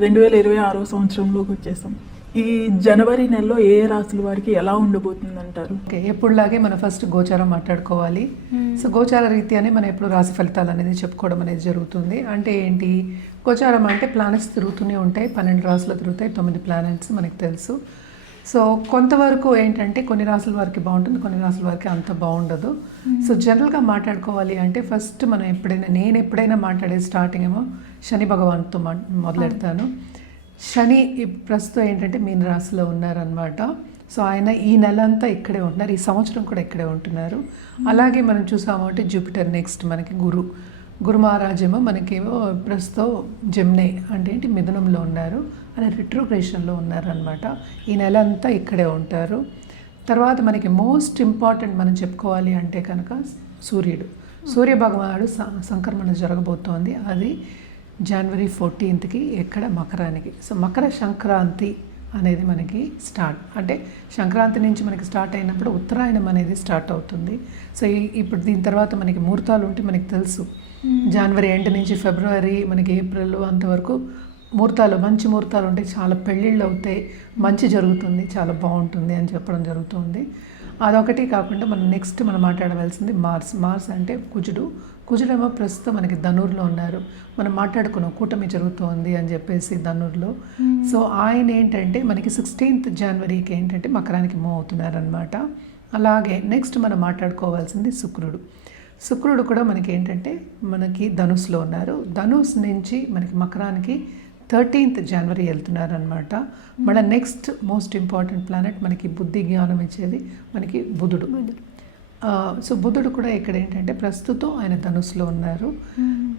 2026 సంవత్సరంలోకి వచ్చేసాం. ఈ జనవరి నెలలో ఏ రాశుల వారికి ఎలా ఉండబోతుంది అంటారు? ఓకే, ఎప్పుడులాగే మనం ఫస్ట్ గోచారం మాట్లాడుకోవాలి. సో గోచార రీత్యానే మనం ఎప్పుడు రాశి ఫలితాలు అనేది చెప్పుకోవడం అనేది జరుగుతుంది. అంటే ఏంటి, గోచారం అంటే ప్లానెట్స్ తిరుగుతూనే ఉంటాయి. 12 రాశులు తిరుగుతాయి, 9 ప్లానెట్స్ మనకు తెలుసు. సో కొంతవరకు ఏంటంటే కొన్ని రాసుల వారికి బాగుంటుంది, కొన్ని రాసుల వారికి అంత బాగుండదు. సో జనరల్గా మాట్లాడుకోవాలి అంటే ఫస్ట్ మనం నేను ఎప్పుడైనా మాట్లాడే స్టార్టింగ్ ఏమో శని భగవాన్తో మొదలెడతాను. శని ప్రస్తుతం ఏంటంటే మీన రాశిలో ఉన్నారనమాట. సో ఆయన ఈ నెల అంతా ఇక్కడే ఉంటున్నారు, ఈ సంవత్సరం కూడా ఇక్కడే ఉంటున్నారు. అలాగే మనం చూసాము అంటే జూపిటర్, నెక్స్ట్ మనకి గురు మహారాజేమో మనకేమో ప్రస్తుతం జెమిని అంటే ఏంటి మిథునంలో ఉన్నారు, అని రిట్రోగ్రేషన్లో ఉన్నారనమాట. ఈ నెల అంతా ఇక్కడే ఉంటారు. తర్వాత మనకి మోస్ట్ ఇంపార్టెంట్ మనం చెప్పుకోవాలి అంటే కనుక సూర్య భగవానుడు సంక్రమణ జరగబోతోంది. అది జనవరి 14కి ఎక్కడ మకరానికి. సో మకర సంక్రాంతి అనేది మనకి స్టార్ట్, అంటే సంక్రాంతి నుంచి మనకి స్టార్ట్ అయినప్పుడు ఉత్తరాయణం అనేది స్టార్ట్ అవుతుంది. సో ఇప్పుడు దీని తర్వాత మనకి ముహూర్తాలు ఉంటే మనకి తెలుసు, జనవరి ఎండ్ నుంచి ఫిబ్రవరి మనకి ఏప్రిల్ అంతవరకు ముహూర్తాలు, మంచి ముహూర్తాలు ఉంటాయి, చాలా పెళ్ళిళ్ళు అవుతాయి, మంచి జరుగుతుంది, చాలా బాగుంటుంది అని చెప్పడం జరుగుతుంది. అదొకటి కాకుండా మనం నెక్స్ట్ మనం మాట్లాడవలసింది మార్స్ అంటే కుజుడేమో ప్రస్తుతం మనకి ధనుర్లో ఉన్నారు. మనం మాట్లాడుకున్నాం కూటమి జరుగుతోంది అని చెప్పేసి ధనుర్లో. సో ఆయన ఏంటంటే మనకి 16th జనవరికి ఏంటంటే మకరానికి మూవ్ అవుతున్నారనమాట. అలాగే నెక్స్ట్ మనం మాట్లాడుకోవాల్సింది శుక్రుడు కూడా మనకి ఏంటంటే మనకి ధనుస్లో ఉన్నారు. ధనుస్ నుంచి మనకి మకరానికి 13th జనవరి వెళ్తున్నారనమాట. మళ్ళీ నెక్స్ట్ మోస్ట్ ఇంపార్టెంట్ ప్లానెట్ మనకి బుద్ధి జ్ఞానం ఇచ్చేది మనకి బుధుడు. సో బుధుడు కూడా ఇక్కడ ఏంటంటే ప్రస్తుతం ఆయన ధనుస్లో ఉన్నారు.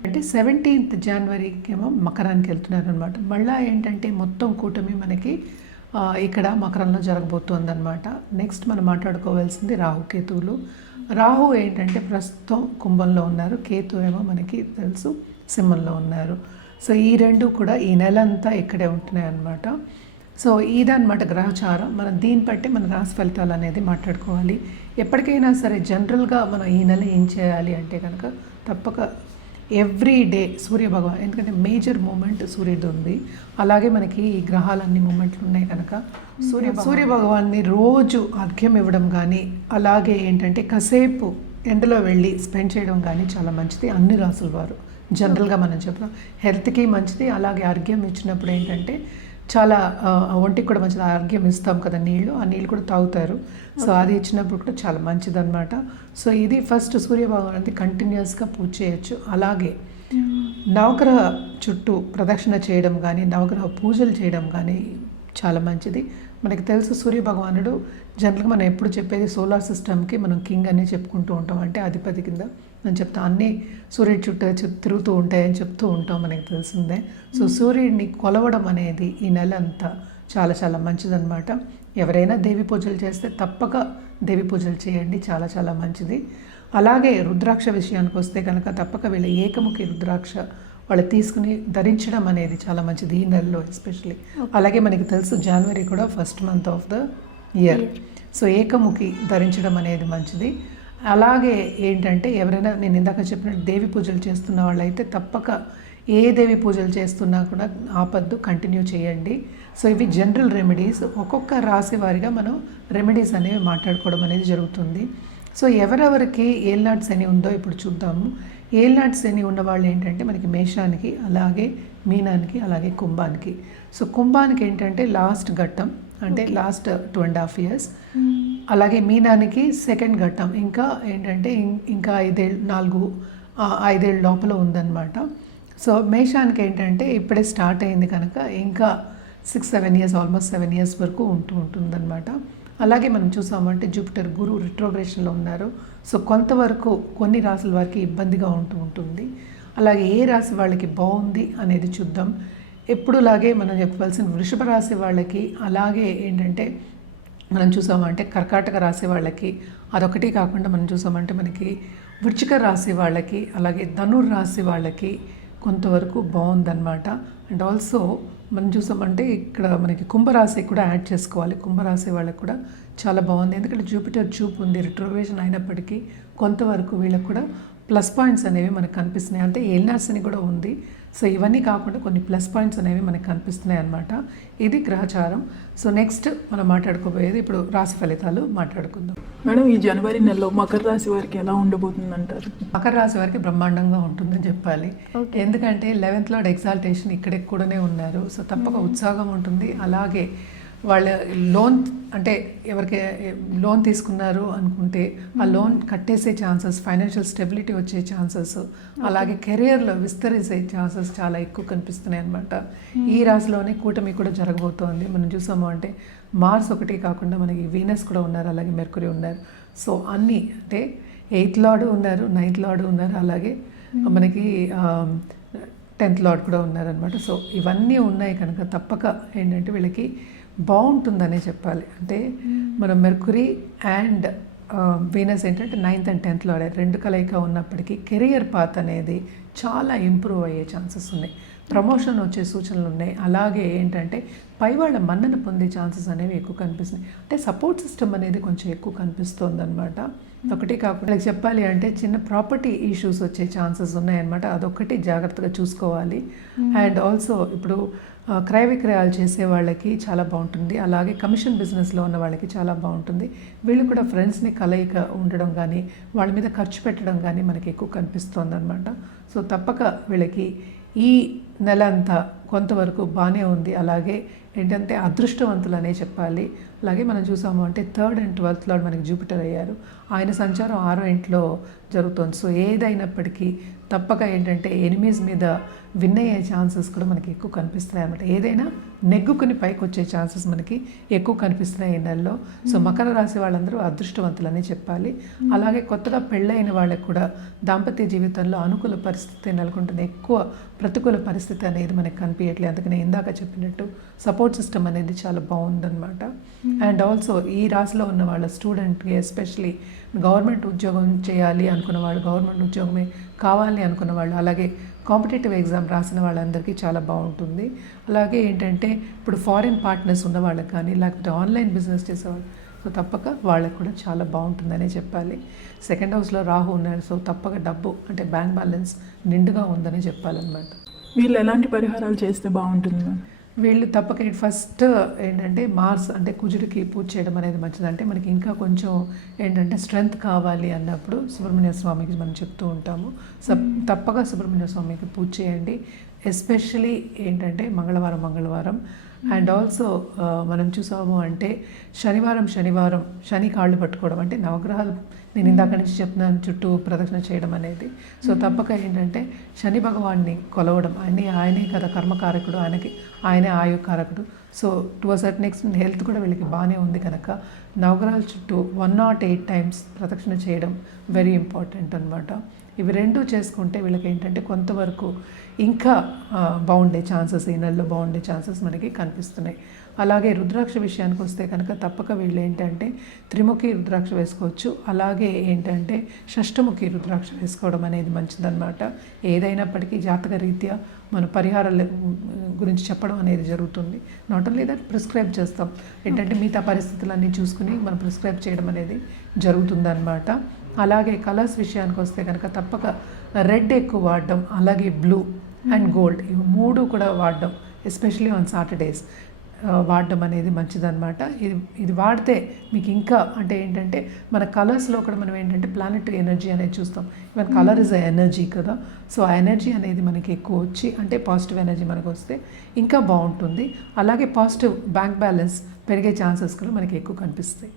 అంటే 17th జనవరికి ఏమో మకరానికి వెళ్తున్నారు అనమాట. మళ్ళీ ఏంటంటే మొత్తం కూటమి మనకి ఇక్కడ మకరంలో జరగబోతుంది అనమాట. నెక్స్ట్ మనం మాట్లాడుకోవాల్సింది రాహుకేతువులు. రాహు ఏంటంటే ప్రస్తుతం కుంభంలో ఉన్నారు, కేతు ఏమో మనకి తెలుసు సింహంలో ఉన్నారు. సో ఈ రెండు కూడా ఈ నెల అంతా ఇక్కడే ఉంటున్నాయి అన్నమాట. సో ఇదన్నమాట గ్రహచారం. మనం దీన్ని బట్టి మన రాశి ఫలితాలు అనేది మాట్లాడుకోవాలి. ఎప్పటికైనా సరే జనరల్గా మనం ఈ నెల ఏం చేయాలి అంటే కనుక తప్పక ఎవ్రీ డే సూర్యభగవాన్, ఎందుకంటే మేజర్ మూమెంట్ సూర్యుడు ఉంది. అలాగే మనకి ఈ గ్రహాలన్నీ మూమెంట్లు ఉన్నాయి కనుక సూర్యభగవాన్ని రోజు అర్ఘ్యం ఇవ్వడం కానీ, అలాగే ఏంటంటే కాసేపు ఎండలో వెళ్ళి స్పెండ్ చేయడం కానీ చాలా మంచిది. అన్ని రాసుల వారు జనరల్గా మనం చెప్తాం హెల్త్కి మంచిది. అలాగే అర్ఘ్యం ఇచ్చినప్పుడు ఏంటంటే చాలా ఒంటికి కూడా మంచిది. అర్ఘ్యం ఇస్తాం కదా, ఆ నీళ్ళు కూడా తాగుతారు. సో అది ఇచ్చినప్పుడు కూడా చాలా మంచిదన్నమాట. సో ఇది ఫస్ట్ సూర్యభగవానికి కంటిన్యూస్గా పూజ చేయొచ్చు. అలాగే నవగ్రహ చుట్టూ ప్రదక్షిణ చేయడం కానీ, నవగ్రహ పూజలు చేయడం కానీ చాలా మంచిది. మనకి తెలుసు సూర్యభగవానుడు జనరల్గా మనం ఎప్పుడు చెప్పేది సోలార్ సిస్టమ్కి మనం కింగ్ అని చెప్పుకుంటూ ఉంటాం, అంటే అధిపతి కింద నేను చెప్తాను. అన్నీ సూర్యుడి చుట్టూ తిరుగుతూ ఉంటాయని చెప్తూ ఉంటాం, మనకి తెలిసిందే. సో సూర్యుడిని కొలవడం అనేది ఈ నెల అంతా చాలా చాలా మంచిదన్నమాట. ఎవరైనా దేవి పూజలు చేస్తే తప్పక దేవి పూజలు చేయండి, చాలా చాలా మంచిది. అలాగే రుద్రాక్ష విషయానికి వస్తే కనుక తప్పక వీళ్ళ ఏకముఖి రుద్రాక్ష వాళ్ళు తీసుకుని ధరించడం అనేది చాలా మంచిది ఈ నెలలో ఎస్పెషలీ. అలాగే మనకి తెలుసు జనవరి కూడా first month of the year. So ఏకముఖి ధరించడం అనేది మంచిది. అలాగే ఏంటంటే ఎవరైనా నేను ఇందాక చెప్పినట్టు దేవి పూజలు చేస్తున్న వాళ్ళైతే తప్పక ఏ దేవి పూజలు చేస్తున్నా కూడా ఆపద్దు, కంటిన్యూ చేయండి. సో ఇవి జనరల్ రెమెడీస్. ఒక్కొక్క రాశి వారిగా మనం రెమెడీస్ అనేవి మాట్లాడుకోవడం అనేది జరుగుతుంది. సో ఎవరెవరికి ఏల్నాటి శని ఉందో ఇప్పుడు చూద్దాము. ఏల్నాటి శని ఉన్న వాళ్ళు ఏంటంటే మనకి మేషానికి, అలాగే మీనానికి, అలాగే కుంభానికి. సో కుంభానికి ఏంటంటే లాస్ట్ ఘట్టం, అంటే లాస్ట్ 2.5 years. అలాగే మీనానికి సెకండ్ ఘట్టం, ఇంకా ఏంటంటే ఇంకా 5 ఏళ్ళ లోపల ఉందన్నమాట. సో మేషానికి ఏంటంటే ఇప్పుడే స్టార్ట్ అయింది కనుక ఇంకా 6-7 years, ఆల్మోస్ట్ 7 years వరకు ఉంటుందన్నమాట. అలాగే మనం చూసామంటే జూపిటర్ గురు రిట్రోగ్రేషన్లో ఉన్నారు. సో కొంతవరకు కొన్ని రాశుల వారికి ఇబ్బందిగా ఉంటుంది. అలాగే ఏ రాశి వాళ్ళకి బాగుంది అనేది చూద్దాం. ఎప్పుడులాగే మనం చెప్పవలసిన వృషభ రాశి వాళ్ళకి, అలాగే ఏంటంటే మనం చూసామంటే కర్కాటక రాశి వాళ్ళకి, అదొకటి కాకుండా మనం చూసామంటే మనకి వృశ్చిక రాశి వాళ్ళకి, అలాగే ధనుర్ రాశి వాళ్ళకి కొంతవరకు బాగుందన్నమాట. అండ్ ఆల్సో మనం చూసామంటే ఇక్కడ మనకి కుంభరాశి కూడా యాడ్ చేసుకోవాలి. కుంభరాశి వాళ్ళకి కూడా చాలా బాగుంది, ఎందుకంటే జూపిటర్ చూపు ఉంది, రిట్రోగ్రేషన్ అయినప్పటికీ కొంతవరకు వీళ్ళకి కూడా ప్లస్ పాయింట్స్ అనేవి మనకు కనిపిస్తున్నాయి. అంటే ఏలినార్స్ని కూడా ఉంది. సో ఇవన్నీ కాకుండా కొన్ని ప్లస్ పాయింట్స్ అనేవి మనకు కనిపిస్తున్నాయి అన్నమాట. ఇది గ్రహచారం. సో నెక్స్ట్ మనం మాట్లాడుకోబోయేది ఇప్పుడు రాశి ఫలితాలు మాట్లాడుకుందాం. మేడం, ఈ జనవరి నెలలో మకర రాశి వారికి ఎలా ఉండబోతుంది అంటారు? మకర రాశి వారికి బ్రహ్మాండంగా ఉంటుందని చెప్పాలి. ఎందుకంటే 11th లార్డ్ ఎగ్జాల్టేషన్ ఇక్కడే కూడానే ఉన్నారు. సో తప్పక ఉత్సాహం ఉంటుంది. అలాగే వాళ్ళ లోన్ అంటే ఎవరికి లోన్ తీసుకున్నారు అనుకుంటే ఆ లోన్ కట్టేసే ఛాన్సెస్, ఫైనాన్షియల్ స్టెబిలిటీ వచ్చే ఛాన్సెస్, అలాగే కెరియర్లో విస్తరించే ఛాన్సెస్ చాలా ఎక్కువ కనిపిస్తున్నాయి అనమాట. ఈ రాశిలోనే కూటమి కూడా జరగబోతోంది. మనం చూసాము అంటే మార్స్ ఒకటి కాకుండా మనకి వీనస్ కూడా ఉన్నారు, అలాగే మెర్కురీ ఉన్నారు. సో అన్నీ అంటే 8th లార్డ్ ఉన్నారు, 9th లార్డ్ ఉన్నారు, అలాగే మనకి 10th లార్డ్ కూడా ఉన్నారనమాట. సో ఇవన్నీ ఉన్నాయి కనుక తప్పక ఏంటంటే వీళ్ళకి బాగుంటుందనే చెప్పాలి. అంటే మనం మెర్కురీ అండ్ వీనస్ ఏంటంటే 9th and 10th లార్డ్ రెండు కలయిక ఉన్నప్పటికీ కెరియర్ పాత్ అనేది చాలా ఇంప్రూవ్ అయ్యే ఛాన్సెస్ ఉన్నాయి. ప్రమోషన్ వచ్చే సూచనలు ఉన్నాయి. అలాగే ఏంటంటే పై వాళ్ళ మన్నన పొందే ఛాన్సెస్ అనేవి ఎక్కువ కనిపిస్తున్నాయి. అంటే సపోర్ట్ సిస్టమ్ అనేది కొంచెం ఎక్కువ కనిపిస్తుంది అనమాట. ఒకటి కాకుండా చెప్పాలి అంటే చిన్న ప్రాపర్టీ ఇష్యూస్ వచ్చే ఛాన్సెస్ ఉన్నాయన్నమాట. అదొక్కటి జాగ్రత్తగా చూసుకోవాలి. అండ్ ఆల్సో ఇప్పుడు క్రయ విక్రయాలు చేసే వాళ్ళకి చాలా బాగుంటుంది. అలాగే కమిషన్ బిజినెస్లో ఉన్న వాళ్ళకి చాలా బాగుంటుంది. వీళ్ళు కూడా ఫ్రెండ్స్ని కలయిక ఉండడం కానీ వాళ్ళ మీద ఖర్చు పెట్టడం కానీ మనకి ఎక్కువ కనిపిస్తుంది అనమాట. సో తప్పక వీళ్ళకి ఈ నెల అంతా కొంతవరకు బాగానే ఉంది. అలాగే ఏంటంటే అదృష్టవంతులు అనే చెప్పాలి. అలాగే మనం చూసాము అంటే 3rd and 12th లార్డ్ మనకి జూపిటర్ అయ్యారు. ఆయన సంచారం 6వ ఇంట్లో జరుగుతుంది. సో ఏదైనప్పటికీ తప్పక ఏంటంటే ఎనిమీస్ మీద విన్ అయ్యే ఛాన్సెస్ కూడా మనకి ఎక్కువ కనిపిస్తున్నాయి అన్నమాట. ఏదైనా నెగ్గుకుని పైకి వచ్చే ఛాన్సెస్ మనకి ఎక్కువ కనిపిస్తున్నాయి ఈ నెలలో. సో మకర రాశి వాళ్ళందరూ అదృష్టవంతులనే చెప్పాలి. అలాగే కొత్తగా పెళ్ళైన వాళ్ళకి కూడా దాంపత్య జీవితంలో అనుకూల పరిస్థితి నెలకొంటుంది. ఎక్కువ ప్రతికూల పరిస్థితి అనేది మనకి కనిపించట్లేదు. అందుకని ఇందాక చెప్పినట్టు సపోర్ట్ సిస్టమ్ అనేది చాలా బాగుందన్నమాట. అండ్ ఆల్సో ఈ రాశిలో ఉన్న వాళ్ళ స్టూడెంట్కి ఎస్పెషలీ గవర్నమెంట్ ఉద్యోగం చేయాలి అనుకున్న వాళ్ళు, గవర్నమెంట్ ఉద్యోగమే కావాలి అనుకున్న వాళ్ళు, అలాగే కాంపిటేటివ్ ఎగ్జామ్ రాసిన వాళ్ళందరికీ చాలా బాగుంటుంది. అలాగే ఏంటంటే ఇప్పుడు ఫారిన్ పార్ట్నర్స్ ఉన్న వాళ్ళకి కానీ లేకపోతే ఆన్లైన్ బిజినెస్ చేసేవాళ్ళు, సో తప్పక వాళ్ళకి కూడా చాలా బాగుంటుందనే చెప్పాలి. 2nd హౌస్లో రాహు ఉన్నారు. సో తప్పక డబ్బు అంటే బ్యాంక్ బ్యాలెన్స్ నిండుగా ఉందని చెప్పాలన్నమాట. వీళ్ళు ఎలాంటి పరిహారాలు చేస్తే బాగుంటుంది? వీళ్ళు తప్పక ఫస్ట్ ఏంటంటే మార్స్ అంటే కుజుడికి పూజ చేయడం అనేది మంచిది. అంటే మనకి ఇంకా కొంచెం ఏంటంటే స్ట్రెంగ్త్ కావాలి అన్నప్పుడు సుబ్రహ్మణ్య స్వామికి మనం చెప్తూ ఉంటాము. తప్పక సుబ్రహ్మణ్య స్వామికి పూజ చేయండి. ఎస్పెషలీ ఏంటంటే మంగళవారం అండ్ ఆల్సో మనం చూసాము అంటే శనివారం శని కాళ్ళు పట్టుకోవడం అంటే నవగ్రహాలు నేను ఇందాక నుంచి చెప్తున్నాను చుట్టూ ప్రదక్షిణ చేయడం అనేది. సో తప్పక ఏంటంటే శని భగవాన్ని కొలవడం, ఆయనే కదా కర్మకారకుడు, ఆయనే ఆయుకారకుడు. So to a certain extent health కూడా వీళ్ళకి బాగానే ఉంది కనుక నవగ్రహాల చుట్టూ 108 times ప్రదక్షిణ చేయడం వెరీ ఇంపార్టెంట్ అనమాట. ఇవి రెండూ చేసుకుంటే వీళ్ళకి ఏంటంటే కొంతవరకు ఇంకా బాగుండే ఛాన్సెస్, ఈ నెలలో బాగుండే ఛాన్సెస్ మనకి కనిపిస్తున్నాయి. అలాగే రుద్రాక్ష విషయానికి వస్తే కనుక తప్పక వీళ్ళు ఏంటంటే త్రిముఖి రుద్రాక్ష వేసుకోవచ్చు. అలాగే ఏంటంటే షష్టముఖి రుద్రాక్ష వేసుకోవడం అనేది మంచిదన్నమాట. ఏదైనప్పటికీ జాతక రీత్యా మన పరిహారాల గురించి చెప్పడం అనేది జరుగుతుంది. నాట్ ఓన్లీ దట్ ప్రిస్క్రైబ్ చేస్తాం ఏంటంటే మిగతా పరిస్థితులన్నీ చూసుకుని మనం ప్రిస్క్రైబ్ చేయడం అనేది జరుగుతుందన్నమాట. అలాగే కలర్స్ విషయానికి వస్తే కనుక తప్పక రెడ్ ఎక్కువ వాడడం, అలాగే బ్లూ అండ్ గోల్డ్ ఇవి 3 కూడా వాడడం, ఎస్పెషలీ ఆన్ సాటర్డేస్ వాడడం అనేది మంచిదన్నమాట. ఇది వాడితే మీకు ఇంకా అంటే ఏంటంటే మన కలర్స్లో కూడా మనం ఏంటంటే ప్లానెటరీ ఎనర్జీ అనేది చూస్తాం. Even colour is a energy కదా. సో ఆ ఎనర్జీ అనేది మనకి ఎక్కువ వచ్చి అంటే పాజిటివ్ ఎనర్జీ మనకు వస్తే ఇంకా బాగుంటుంది. అలాగే పాజిటివ్ బ్యాంక్ బ్యాలెన్స్ పెరిగే ఛాన్సెస్ కూడా మనకి ఎక్కువ కనిపిస్తాయి.